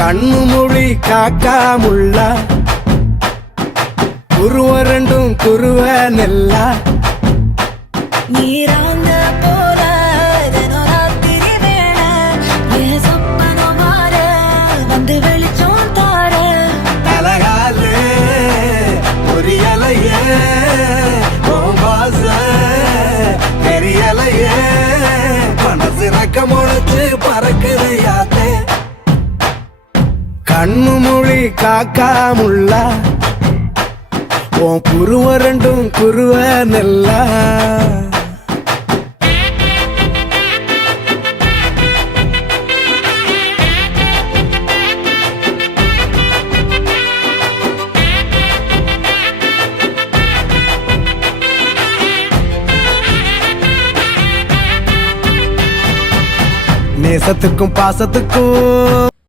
கண்ணு மொழி காக்காமுள்ள குருவ ரெண்டும் குருவ நெல்லா நீராங்க போல தினராத்திரி வேளை என் சொப்பனம் மாற வந்து வெளிச்சம் தார அழகாலே பொரியலையே பாச பெரியலையே மனசு ரக்க முளைச்சு பறக்குது யாத்தே கண்ணு மொழி காக்காமுள்ள உன் குருவ ரெண்டும் குருவ நெல்லா நேசத்துக்கும் பாசத்துக்கும்